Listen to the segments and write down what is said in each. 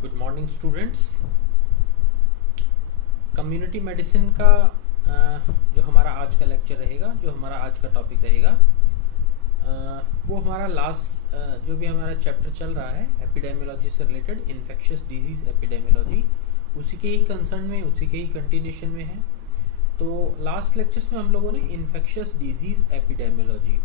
Good morning students. Community medicine का जो हमारा आज का लेक्चर रहेगा, जो हमारा आज का टॉपिक रहेगा, वो हमारा लास्ट जो भी हमारा चैप्टर चल रहा है एपिडेमियोलॉजी से रिलेटेड, इन्फेक्शियस डिजीज़ एपिडेमियोलॉजी, उसी के ही कंसर्न में, उसी के ही कंटिन्यूशन में है। तो लास्ट लेक्चर्स में हम लोगों ने इन्फेक्शियस डिजीज़ एपिडेमियोलॉजी,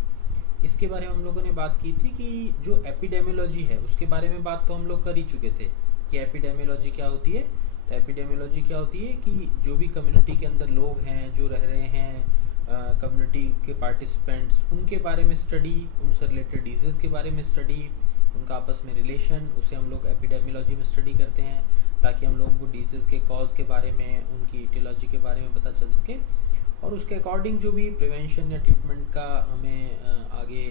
इसके बारे में हम लोगों ने बात की थी कि जो एपिडेमियोलॉजी है उसके बारे में बात तो हम लोग कर ही चुके थे कि एपिडेमियोलॉजी क्या होती है। तो एपिडेमियोलॉजी क्या होती है कि जो भी कम्युनिटी के अंदर लोग हैं, जो रह रहे हैं, कम्युनिटी के पार्टिसिपेंट्स, उनके बारे में स्टडी, उनसे रिलेटेड डिजीज़ के बारे में स्टडी, उनका आपस में रिलेशन, उसे हम लोग एपिडेमियोलॉजी में स्टडी करते हैं ताकि हम लोगों को डिजीज़ के कॉज के बारे में, उनकी इटियोलॉजी के बारे में पता चल सके और उसके अकॉर्डिंग जो भी प्रिवेंशन या ट्रीटमेंट का हमें आगे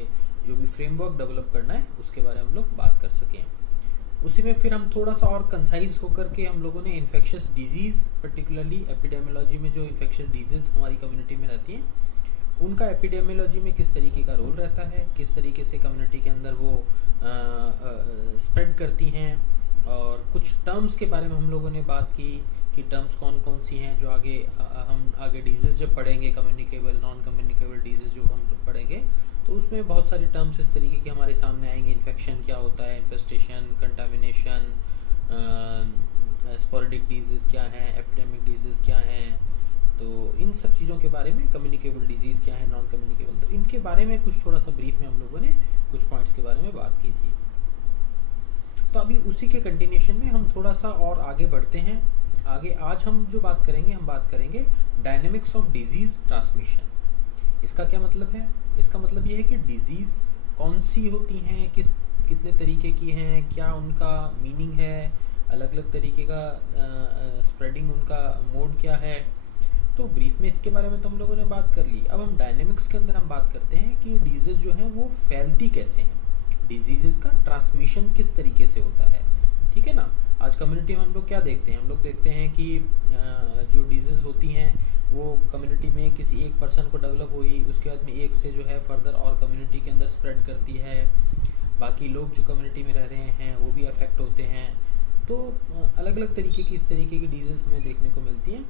जो भी फ्रेमवर्क डेवलप करना है उसके बारे में हम लोग बात कर सकें। उसी में फिर हम थोड़ा सा और कंसाइज होकर के हम लोगों ने इन्फेक्शियस डिजीज़, पर्टिकुलरली एपिडेमियोलॉजी में जो इन्फेक्शियस डिजीज़ हमारी कम्युनिटी में रहती हैं, उनका एपिडेमियोलॉजी में किस तरीके का रोल रहता है, किस तरीके से कम्युनिटी के अंदर वो स्प्रेड करती हैं, और कुछ टर्म्स के बारे में हम लोगों ने बात की कि टर्म्स कौन कौन सी हैं जो आगे हम आगे डिजीज़ जब पढ़ेंगे, कम्युनिकेबल, नॉन कम्युनिकेबल डिजीज़ जो हम पढ़ेंगे, तो उसमें बहुत सारी टर्म्स इस तरीके के हमारे सामने आएंगे। इन्फेक्शन क्या होता है, इन्फेस्टेशन, कंटामिनेशन, स्पोरेडिक डिजीज़ क्या हैं, एपिडेमिक डिजीज़ क्या हैं, तो इन सब चीज़ों के बारे में, कम्युनिकेबल डिजीज़ क्या है, नॉन कम्युनिकेबल, तो इनके बारे में कुछ थोड़ा सा ब्रीफ में हम लोगों ने कुछ पॉइंट्स के बारे में बात की थी। तो अभी उसी के कंटिन्यूशन में हम थोड़ा सा और आगे बढ़ते हैं। आगे आज हम जो बात करेंगे, हम बात करेंगे डायनेमिक्स ऑफ डिजीज़ ट्रांसमिशन। इसका क्या मतलब है? इसका मतलब ये है कि डिजीज़ कौन सी होती हैं, कितने तरीके की हैं, क्या उनका मीनिंग है, अलग अलग तरीके का स्प्रेडिंग, उनका मोड क्या है। तो ब्रीफ में इसके बारे में तो हम लोगों ने बात कर ली। अब हम डायनेमिक्स के अंदर हम बात करते हैं कि डिजीज़ जो हैं वो फैलती कैसे हैं, डिजीज़ का ट्रांसमिशन किस तरीके से होता है। ठीक है ना। आज कम्युनिटी में हम लोग क्या देखते हैं? हम लोग देखते हैं कि जो डिजीज़ होती हैं वो कम्युनिटी में किसी एक पर्सन को डेवलप हुई, उसके बाद में एक से जो है फर्दर और कम्युनिटी के अंदर स्प्रेड करती है, बाकी लोग जो कम्युनिटी में रह रहे हैं वो भी अफेक्ट होते हैं। तो अलग अलग तरीके की, इस तरीके की डिजीज़ हमें देखने को मिलती हैं।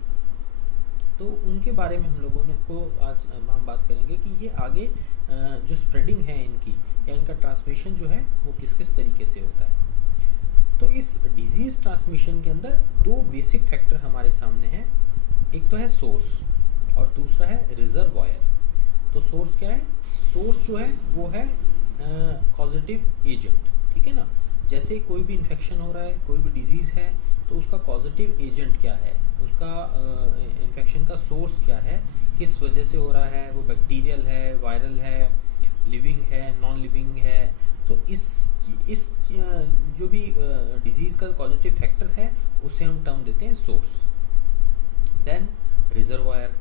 तो उनके बारे में हम लोगों ने को आज हम बात करेंगे कि ये आगे जो स्प्रेडिंग है इनकी, या इनका ट्रांसमिशन जो है वो किस किस तरीके से होता है। तो इस डिजीज़ ट्रांसमिशन के अंदर दो बेसिक फैक्टर हमारे सामने हैं। एक तो है सोर्स और दूसरा है रिजर्वॉयर। तो सोर्स क्या है? सोर्स जो है वो है कॉजेटिव एजेंट। ठीक है ना। जैसे कोई भी इन्फेक्शन हो रहा है, कोई भी डिजीज़ है, तो उसका कॉजेटिव एजेंट क्या है, उसका इन्फेक्शन का सोर्स क्या है, किस वजह से हो रहा है, वो बैक्टीरियल है, वायरल है, लिविंग है, नॉन लिविंग है। तो इस जो भी डिजीज़ का कॉजेटिव फैक्टर है उसे हम टर्म देते हैं सोर्स। Then reservoir.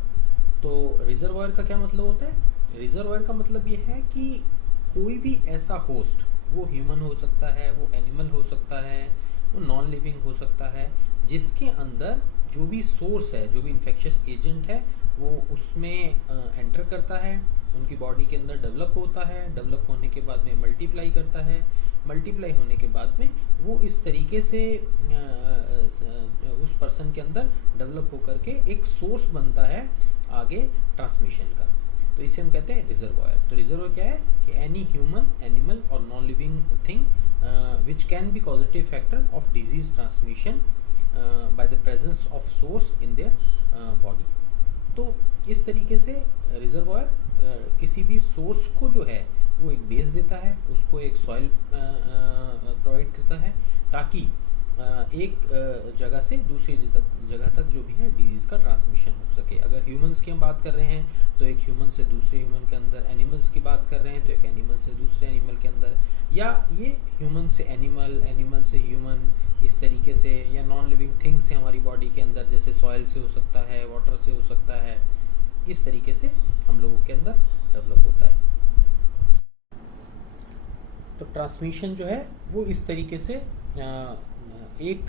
तो रिजर्वॉयर का क्या मतलब होता है? रिजर्वॉयर का मतलब ये है कि कोई भी ऐसा होस्ट, वो ह्यूमन हो सकता है, वो एनिमल हो सकता है, वो नॉन लिविंग हो सकता है, जिसके अंदर जो भी सोर्स है, जो भी इन्फेक्शियस एजेंट है, वो उसमें एंटर करता है, उनकी बॉडी के अंदर डेवलप होता है, डेवलप होने के बाद में मल्टीप्लाई करता है, मल्टीप्लाई होने के बाद में वो इस तरीके से उस पर्सन के अंदर डेवलप होकर के एक सोर्स बनता है आगे ट्रांसमिशन का। तो इसे हम कहते हैं रिजर्वॉयर। तो रिजर्वॉयर क्या है कि एनी ह्यूमन, एनिमल और non living thing which can be positive factor of disease transmission by the presence of source in their body. तो इस तरीके से रिजर्वॉयर किसी भी सोर्स को जो है वो एक बेस देता है, उसको एक सॉइल प्रोवाइड करता है, ताकि एक जगह से दूसरी जगह तक जो भी है डिजीज़ का ट्रांसमिशन हो सके। अगर ह्यूमंस की हम बात कर रहे हैं तो एक ह्यूमन से दूसरे ह्यूमन के अंदर, एनिमल्स की बात कर रहे हैं तो एक एनिमल से दूसरे एनिमल के अंदर, या ये ह्यूमन से एनिमल, एनिमल से ह्यूमन, इस तरीके से, या नॉन लिविंग थिंग से हमारी बॉडी के अंदर, जैसे सॉइल से हो सकता है, वाटर से हो सकता है, इस तरीके से हम लोगों के अंदर डेवलप होता है। तो ट्रांसमिशन जो है वो इस तरीके से एक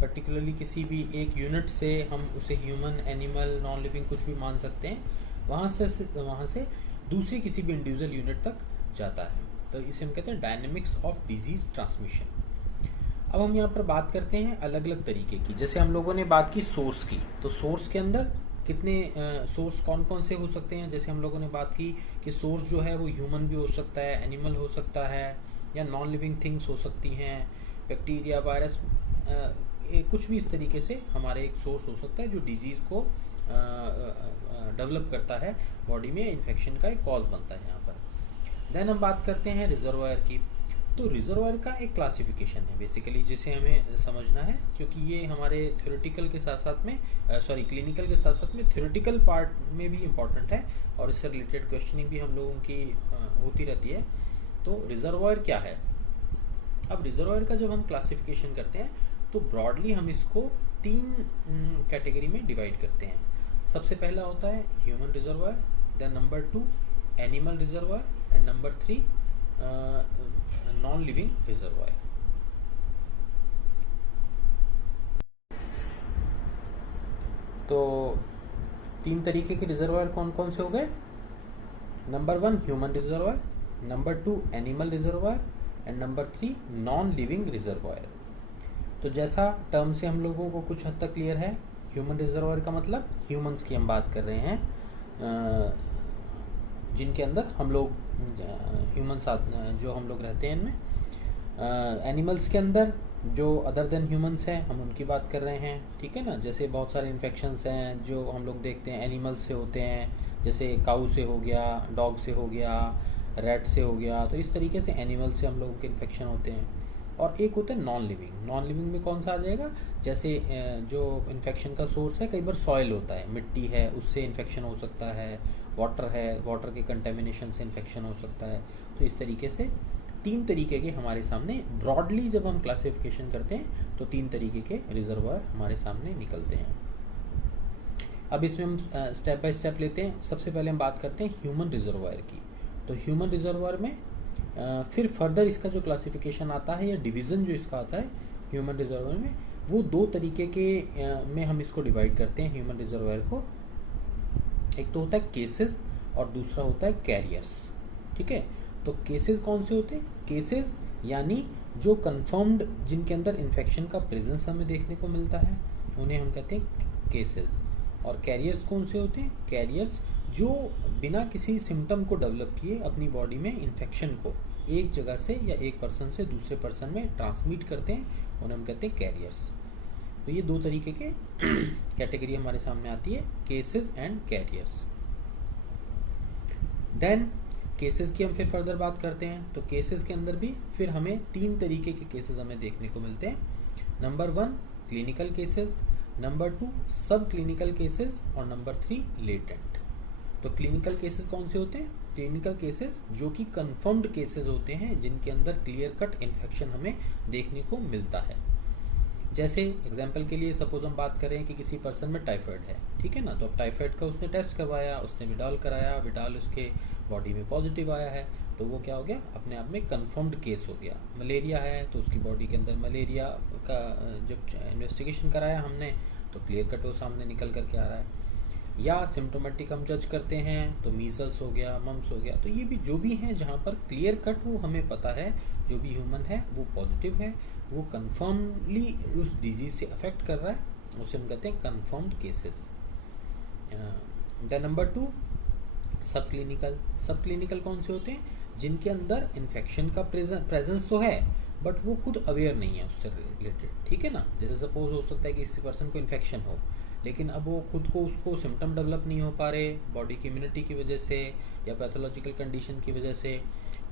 पर्टिकुलरली किसी भी एक यूनिट से, हम उसे ह्यूमन, एनिमल, नॉन लिविंग कुछ भी मान सकते हैं, वहाँ से दूसरी किसी भी इंडिविजुअल यूनिट तक जाता है। तो इसे हम कहते हैं डायनेमिक्स ऑफ डिजीज ट्रांसमिशन। अब हम यहाँ पर बात करते हैं अलग अलग तरीके की। जैसे हम लोगों ने बात की सोर्स की, तो सोर्स के अंदर कितने सोर्स कौन कौन से हो सकते हैं। जैसे हम लोगों ने बात की कि सोर्स जो है वो ह्यूमन भी हो सकता है, एनिमल हो सकता है, या नॉन लिविंग थिंग्स हो सकती हैं, बैक्टीरिया, वायरस, कुछ भी इस तरीके से हमारे एक सोर्स हो सकता है जो डिजीज़ को डेवलप करता है बॉडी में, इन्फेक्शन का एक कॉज बनता है यहाँ पर। देन हम बात करते हैं रिजर्वायर की। तो रिजर्वायर का एक क्लासिफिकेशन है बेसिकली, जिसे हमें समझना है, क्योंकि ये हमारे थ्योरेटिकल के साथ साथ में क्लिनिकल के साथ साथ में थ्योरेटिकल पार्ट में भी इम्पॉर्टेंट है, और इससे रिलेटेड क्वेश्चनिंग भी हम लोगों की होती रहती है। तो रिजर्वायर क्या है? अब रिजर्वायर का जब हम क्लासिफिकेशन करते हैं तो ब्रॉडली हम इसको 3 कैटेगरी में डिवाइड करते हैं। सबसे पहला होता है human reservoir, then number 2 animal reservoir, and number 3 non living reservoir. तो 3 तरीके के रिजर्वायर कौन कौन से हो गए? Number 1 human reservoir, number 2 animal reservoir, and number 3 non living reservoir. तो जैसा टर्म से हम लोगों को कुछ हद तक क्लियर है, ह्यूमन रिजर्वायर का मतलब ह्यूमंस की हम बात कर रहे हैं, जिनके अंदर हम लोग ह्यूमन जो हम लोग रहते हैं इनमें। एनिमल्स के अंदर जो अदर देन ह्यूमंस हैं, हम उनकी बात कर रहे हैं, ठीक है ना। जैसे बहुत सारे इन्फेक्शंस हैं जो हम लोग देखते हैं एनिमल्स से होते हैं, जैसे काऊ से हो गया, डॉग से हो गया, रैट से हो गया। तो इस तरीके से एनिमल से हम लोगों के इन्फेक्शन होते हैं। और एक होता है नॉन लिविंग। नॉन लिविंग में कौन सा आ जाएगा? जैसे जो इन्फेक्शन का सोर्स है, कई बार सॉइल होता है, मिट्टी है, उससे इन्फेक्शन हो सकता है, वाटर है, वाटर के कंटेमिनेशन से इन्फेक्शन हो सकता है। तो इस तरीके से 3 तरीके के हमारे सामने ब्रॉडली जब हम क्लासिफिकेशन करते हैं तो 3 तरीके के रिजर्वायर हमारे सामने निकलते हैं। अब इसमें हम स्टेप बाय स्टेप लेते हैं। सबसे पहले हम बात करते हैं ह्यूमन रिजर्वायर की। तो ह्यूमन रिजर्वायर में फिर फर्दर इसका जो क्लासिफिकेशन आता है या डिवीज़न जो इसका आता है ह्यूमन रिजर्वायर में, वो 2 तरीके के में हम इसको डिवाइड करते हैं ह्यूमन रिजर्वायर को। एक तो होता है केसेस और दूसरा होता है कैरियर्स, ठीक है। तो केसेस कौन से होते हैं? केसेस यानी जो कंफर्म्ड, जिनके अंदर इन्फेक्शन का प्रेजेंस हमें देखने को मिलता है, उन्हें हम कहते हैं केसेस। और कैरियर्स कौन से होते हैं? कैरियर्स जो बिना किसी सिम्टम को डेवलप किए अपनी बॉडी में इन्फेक्शन को एक जगह से या एक पर्सन से दूसरे पर्सन में ट्रांसमिट करते हैं, उन्हें हम कहते हैं कैरियर्स। तो ये 2 तरीके के कैटेगरी हमारे सामने आती है, cases and carriers. Then cases की हम फिर फर्दर बात करते हैं। तो केसेस के अंदर भी फिर हमें 3 तरीके के केसेस हमें देखने को मिलते हैं। नंबर 1 क्लिनिकल केसेस, नंबर 2 सब क्लिनिकल केसेस, और नंबर 3 लेटेंट। तो क्लिनिकल केसेस कौन से होते हैं? क्लिनिकल केसेस जो कि कंफर्म्ड केसेस होते हैं, जिनके अंदर क्लियर कट इन्फेक्शन हमें देखने को मिलता है। जैसे एग्जाम्पल के लिए सपोज हम बात करें कि किसी पर्सन में टाइफाइड है, ठीक है ना। तो अब टाइफाइड का उसने टेस्ट करवाया, उसने विडाल कराया, विडाल उसके बॉडी में पॉजिटिव आया है, तो वो क्या हो गया? अपने आप में कंफर्म्ड केस हो गया। मलेरिया है तो उसकी बॉडी के अंदर मलेरिया का जब इन्वेस्टिगेशन कराया हमने तो क्लियर कट वो सामने निकल करके आ रहा है। या सिम्टोमेटिक हम जज करते हैं तो मीजल्स हो गया, मम्स हो गया। तो ये भी जो भी हैं जहाँ पर क्लियर कट वो हमें पता है जो भी ह्यूमन है वो पॉजिटिव है, वो कंफर्मली उस डिजीज से अफेक्ट कर रहा है, उसे हम कहते हैं कंफर्म्ड केसेस। द नंबर 2 सब क्लिनिकल। सब क्लिनिकल कौन से होते हैं? जिनके अंदर इन्फेक्शन का प्रेजेंस तो है बट वो खुद अवेयर नहीं है उससे रिलेटेड, ठीक है ना। जैसे सपोज हो सकता है कि किसी पर्सन को इन्फेक्शन हो, लेकिन अब वो खुद को उसको सिम्टम डेवलप नहीं हो पा रहे बॉडी की इम्यूनिटी की वजह से या पैथोलॉजिकल कंडीशन की वजह से,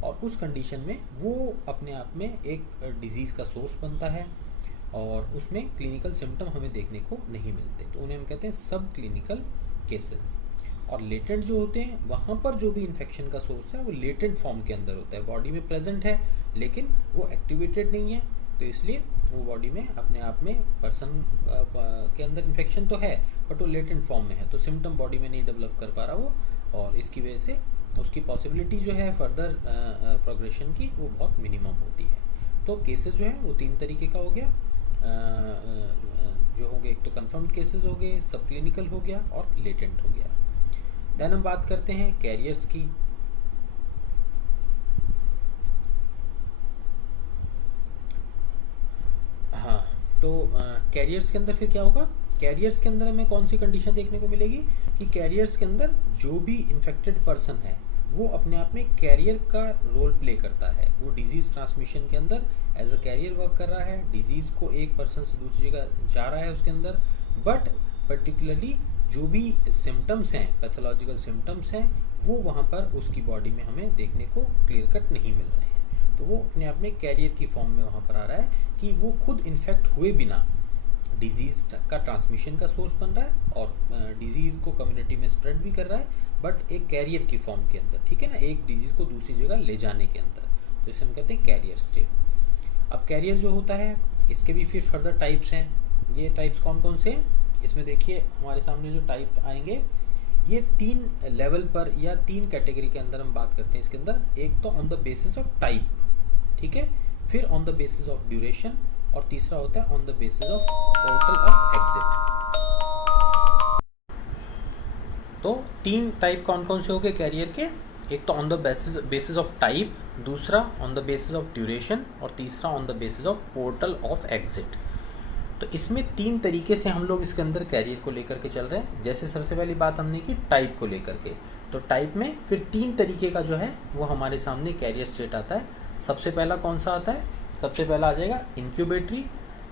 और उस कंडीशन में वो अपने आप में एक डिजीज़ का सोर्स बनता है और उसमें क्लिनिकल सिम्टम हमें देखने को नहीं मिलते, तो उन्हें हम कहते हैं सब क्लिनिकल केसेस। और लेटेंट जो होते हैं, वहाँ पर जो भी इन्फेक्शन का सोर्स है वो लेटेंट फॉर्म के अंदर होता है, बॉडी में प्रेजेंट है लेकिन वो एक्टिवेटेड नहीं है, तो इसलिए वो बॉडी में अपने आप में पर्सन के अंदर इन्फेक्शन तो है बट वो लेटेंट फॉर्म में है, तो सिम्टम बॉडी में नहीं डेवलप कर पा रहा वो, और इसकी वजह से उसकी पॉसिबिलिटी जो है फर्दर प्रोग्रेशन की वो बहुत मिनिमम होती है। तो केसेस जो है वो 3 तरीके का हो गया, जो हो गए, एक तो कंफर्म्ड केसेस हो गए, सब क्लिनिकल हो गया और लेटेंट हो गया। देन हम बात करते हैं कैरियर्स की। तो कैरियर्स के अंदर फिर क्या होगा, कैरियर्स के अंदर हमें कौन सी कंडीशन देखने को मिलेगी कि कैरियर्स के अंदर जो भी इन्फेक्टेड पर्सन है वो अपने आप में कैरियर का रोल प्ले करता है, वो डिजीज ट्रांसमिशन के अंदर एज अ कैरियर वर्क कर रहा है, डिजीज को एक पर्सन से दूसरी जगह जा रहा है उसके अंदर। बट पर्टिकुलरली जो भी सिम्टम्स हैं, पैथोलॉजिकल सिम्टम्स हैं, वो वहाँ पर उसकी बॉडी में हमें देखने को क्लियर कट नहीं मिल रहे हैं। तो वो अपने आप में कैरियर की फॉर्म में वहाँ पर आ रहा है कि वो खुद इन्फेक्ट हुए बिना डिजीज का ट्रांसमिशन का सोर्स बन रहा है और डिजीज को कम्युनिटी में स्प्रेड भी कर रहा है, बट एक कैरियर की फॉर्म के अंदर, ठीक है ना, एक डिजीज को दूसरी जगह ले जाने के अंदर। तो इसे हम कहते हैं कैरियर स्टेट। अब कैरियर जो होता है इसके भी फिर फर्दर टाइप्स हैं। ये टाइप्स कौन कौन से हैं, इसमें देखिए हमारे सामने जो टाइप आएंगे ये 3 लेवल पर या 3 कैटेगरी के अंदर हम बात करते हैं इसके अंदर। एक तो on the basis of type, ठीक है, फिर on the basis of duration, और तीसरा होता है on the basis of portal of exit. तो 3 टाइप कौन कौन से हो गए कैरियर के, एक तो on the basis of type, दूसरा on the basis of duration, और तीसरा on the basis of portal of exit. तो इसमें 3 तरीके से हम लोग इसके अंदर कैरियर को लेकर के चल रहे हैं। जैसे सबसे पहली बात हमने की टाइप को लेकर के, तो टाइप में फिर 3 तरीके का जो है वो हमारे सामने कैरियर स्टेट आता है। सबसे पहला कौन सा आता है, सबसे पहला आ जाएगा इंक्यूबेटरी,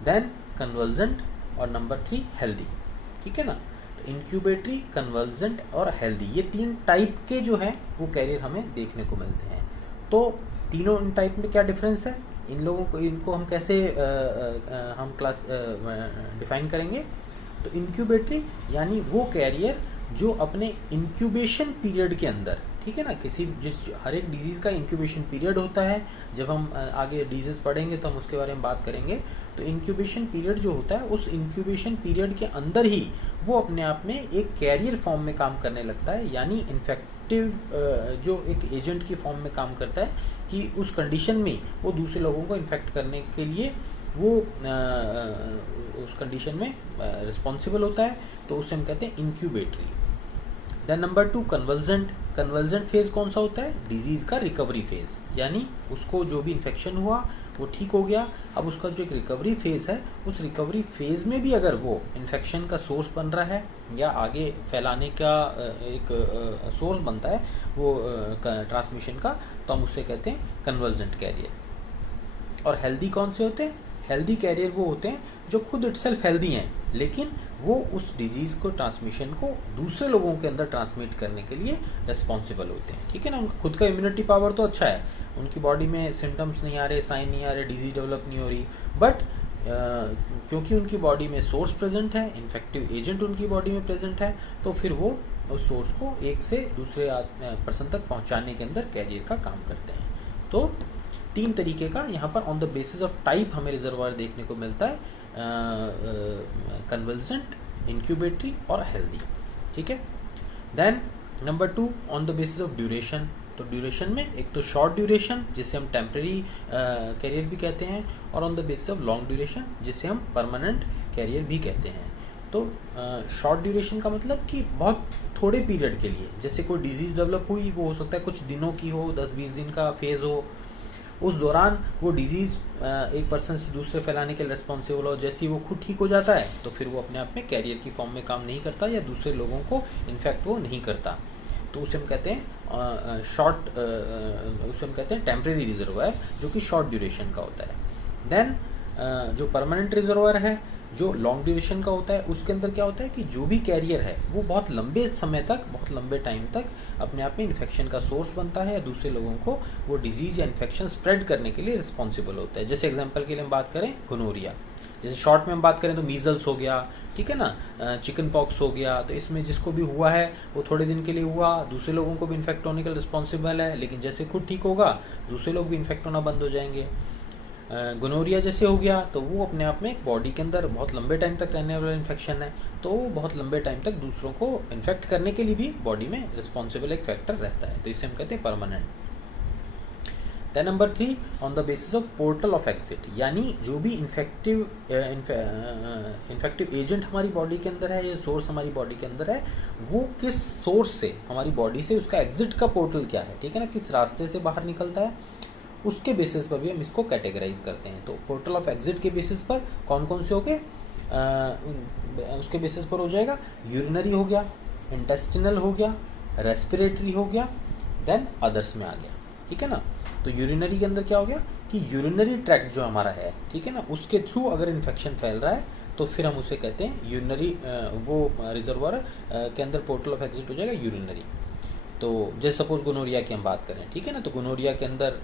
देन कन्वर्जेंट, और नंबर 3 हेल्दी, ठीक है ना। तो इंक्यूबेटरी, कन्वर्जेंट और हेल्दी, ये 3 टाइप के जो है वो कैरियर हमें देखने को मिलते हैं। तो तीनों इन टाइप में क्या डिफरेंस है, इन लोगों को, इनको हम कैसे हम क्लास डिफाइन करेंगे। तो इंक्यूबेटरी यानी वो कैरियर जो अपने इंक्यूबेशन पीरियड के अंदर, ठीक है ना, हर एक डिजीज का इंक्यूबेशन पीरियड होता है। जब हम आगे डिजीज पढ़ेंगे तो हम उसके बारे में बात करेंगे। तो इंक्यूबेशन पीरियड जो होता है, उस इंक्यूबेशन पीरियड के अंदर ही वो अपने आप में एक कैरियर फॉर्म में काम करने लगता है, यानी इन्फेक्टिव जो एक एजेंट की फॉर्म में काम करता है कि उस कंडीशन में वो दूसरे लोगों को इन्फेक्ट करने के लिए वो उस कंडीशन में रिस्पॉन्सिबल होता है। तो उसे हम कहते हैं incubatory. Then number 2 convergent. Convergent phase कौन सा होता है, डिजीज का रिकवरी फेज, यानी उसको जो भी इन्फेक्शन हुआ वो ठीक हो गया, अब उसका जो एक रिकवरी फेज है, उस रिकवरी फेज में भी अगर वो इन्फेक्शन का सोर्स बन रहा है या आगे फैलाने का एक सोर्स बनता है वो ट्रांसमिशन का, तो हम उससे कहते हैं कन्वर्जेंट कैरियर। और हेल्दी कौन से होते हैं, हेल्दी कैरियर वो होते हैं जो खुद इटसेल्फ हेल्दी हैं, लेकिन वो उस डिजीज को ट्रांसमिशन को दूसरे लोगों के अंदर ट्रांसमिट करने के लिए रिस्पॉन्सिबल होते हैं, ठीक है ना। उनका खुद का इम्यूनिटी पावर तो अच्छा है, उनकी बॉडी में सिम्टम्स नहीं आ रहे, साइन नहीं आ रहे, डिजीज डेवलप नहीं हो रही, बट क्योंकि उनकी बॉडी में सोर्स प्रेजेंट है, इन्फेक्टिव एजेंट उनकी बॉडी में प्रेजेंट है, तो फिर वो उस सोर्स को एक से दूसरे पर्सन तक पहुंचाने के अंदर कैरियर का काम करते हैं। तो 3 तरीके का यहाँ पर on the basis of type हमें रिजर्वायर देखने को मिलता है, कन्वर्जेंट, इंक्यूबेटरी और हेल्दी, ठीक है। Then number 2 on the basis of duration. तो ड्यूरेशन में एक तो शॉर्ट ड्यूरेशन जिसे हम टेम्परेरी कैरियर भी कहते हैं, और on the basis of long duration जिसे हम परमानेंट कैरियर भी कहते हैं। तो शॉर्ट ड्यूरेशन का मतलब कि बहुत थोड़े पीरियड के लिए, जैसे कोई डिजीज डेवलप हुई, वो हो सकता है कुछ दिनों की हो, 10-20 दिन का फेज हो, उस दौरान वो डिजीज एक पर्सन से दूसरे फैलाने के लिए रिस्पॉन्सिबल हो, जैसे ही वो खुद ठीक हो जाता है तो फिर वो अपने आप में कैरियर की फॉर्म में काम नहीं करता या दूसरे लोगों को इन्फेक्ट वो नहीं करता। तो उसे हम कहते हैं उसे हम कहते हैं टेम्परेरी रिजर्वायर, जो कि शॉर्ट ड्यूरेशन का होता है। देन जो परमानेंट रिजर्वायर है, जो लॉन्ग ड्यूरेशन का होता है, उसके अंदर क्या होता है कि जो भी कैरियर है वो बहुत लंबे समय तक, बहुत लंबे टाइम तक अपने आप में इन्फेक्शन का सोर्स बनता है या दूसरे लोगों को वो डिजीज या इन्फेक्शन स्प्रेड करने के लिए रिस्पॉन्सिबल होता है। जैसे एग्जांपल के लिए हम बात करें गोनोरिया, जैसे शॉर्ट में हम बात करें तो मीजल्स हो गया, ठीक है ना, चिकन पॉक्स हो गया। तो इसमें जिसको भी हुआ है वो थोड़े दिन के लिए हुआ, दूसरे लोगों को भी इन्फेक्ट होने के लिए रिस्पॉन्सिबल है, लेकिन जैसे खुद ठीक होगा दूसरे लोग भी इन्फेक्ट होना बंद हो जाएंगे। गोनोरिया जैसे हो गया तो वो अपने आप में एक बॉडी के अंदर बहुत लंबे टाइम तक रहने वाला इन्फेक्शन है, तो वो बहुत लंबे टाइम तक दूसरों को इन्फेक्ट करने के लिए भी बॉडी में रिस्पॉन्सिबल एक फैक्टर रहता है, तो इसे हम कहते हैं permanent. Then number 3 on the basis of portal of exit, यानी जो भी इन्फेक्टिव एजेंट हमारी बॉडी के अंदर है या सोर्स हमारी बॉडी के अंदर है, वो किस सोर्स से हमारी बॉडी से उसका एग्जिट का पोर्टल क्या है, ठीक है ना, किस रास्ते से बाहर निकलता है, उसके बेसिस पर भी हम इसको कैटेगराइज करते हैं। तो पोर्टल ऑफ एग्जिट के बेसिस पर कौन कौन से हो गए, उसके बेसिस पर हो जाएगा यूरिनरी हो गया, इंटेस्टिनल हो गया, रेस्पिरेटरी हो गया, देन अदर्स में आ गया, ठीक है ना। तो यूरिनरी के अंदर क्या हो गया कि यूरिनरी ट्रैक्ट जो हमारा है, ठीक है ना, उसके थ्रू अगर इन्फेक्शन फैल रहा है तो फिर हम उसे कहते हैं यूरिनरी, वो रिजर्वायर के अंदर पोर्टल ऑफ एग्जिट हो जाएगा यूरिनरी। तो जैसे सपोज गोनोरिया की हम बात करें, ठीक है ना, तो गोनोरिया के अंदर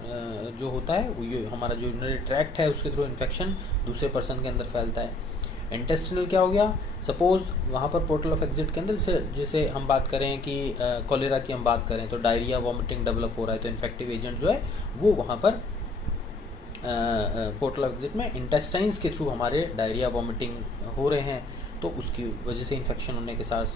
जो होता है वो हमारा जो यूरिनरी ट्रैक्ट है उसके थ्रू इन्फेक्शन दूसरे पर्सन के अंदर फैलता है। इंटेस्टिनल क्या हो गया, सपोज वहाँ पर पोर्टल ऑफ एग्जिट के अंदर जैसे हम बात करें कि कॉलेरा की हम बात करें तो डायरिया वॉमिटिंग डेवलप हो रहा है, तो इन्फेक्टिव एजेंट जो है वो वहाँ पर पोर्टल ऑफ एग्जिट में इंटेस्टाइन्स के थ्रू हमारे डायरिया वॉमिटिंग हो रहे हैं, तो उसकी वजह से इन्फेक्शन होने के साथ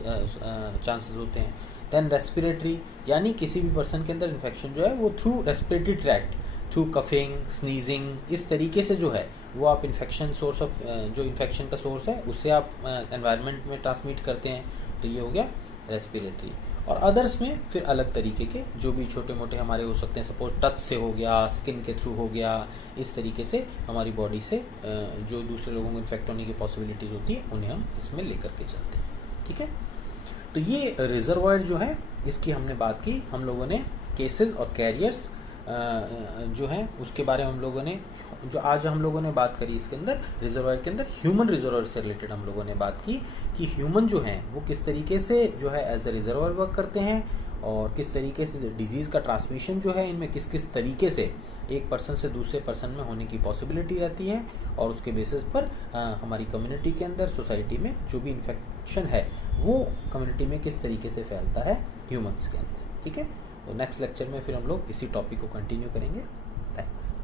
चांसेस होते हैं। देन रेस्पिरेटरी, यानी किसी भी पर्सन के अंदर इन्फेक्शन जो है वो through respiratory tract, through coughing, sneezing, इस तरीके से जो है वो आप इन्फेक्शन सोर्स ऑफ, जो इन्फेक्शन का सोर्स है उससे आप एनवायरनमेंट में ट्रांसमिट करते हैं, तो ये हो गया रेस्पिरेटरी। और अदर्स में फिर अलग तरीके के जो भी छोटे मोटे हमारे हो सकते हैं, सपोज टच से हो गया, स्किन के थ्रू हो गया, इस तरीके से हमारी बॉडी से जो दूसरे लोगों को इन्फेक्ट होने की पॉसिबिलिटीज होती है उन्हें हम इसमें लेकर के चलते हैं, ठीक है। तो ये रिजर्वायर जो है इसकी हमने बात की, हम लोगों ने केसेस और कैरियर्स जो हैं उसके बारे में हम लोगों ने, जो आज हम लोगों ने बात करी इसके अंदर रिजर्वायर के अंदर ह्यूमन रिजर्वायर से रिलेटेड हम लोगों ने बात की कि ह्यूमन जो हैं वो किस तरीके से जो है एज ए रिजर्वायर वर्क करते हैं और किस तरीके से डिजीज़ का ट्रांसमिशन जो है इनमें किस किस तरीके से एक पर्सन से दूसरे पर्सन में होने की पॉसिबिलिटी रहती है, और उसके बेसिस पर हमारी कम्युनिटी के अंदर, सोसाइटी में जो भी इन्फेक्शन है वो कम्युनिटी में किस तरीके से फैलता है ह्यूमंस के अंदर, ठीक है। तो नेक्स्ट लेक्चर में फिर हम लोग इसी टॉपिक को कंटिन्यू करेंगे। थैंक्स।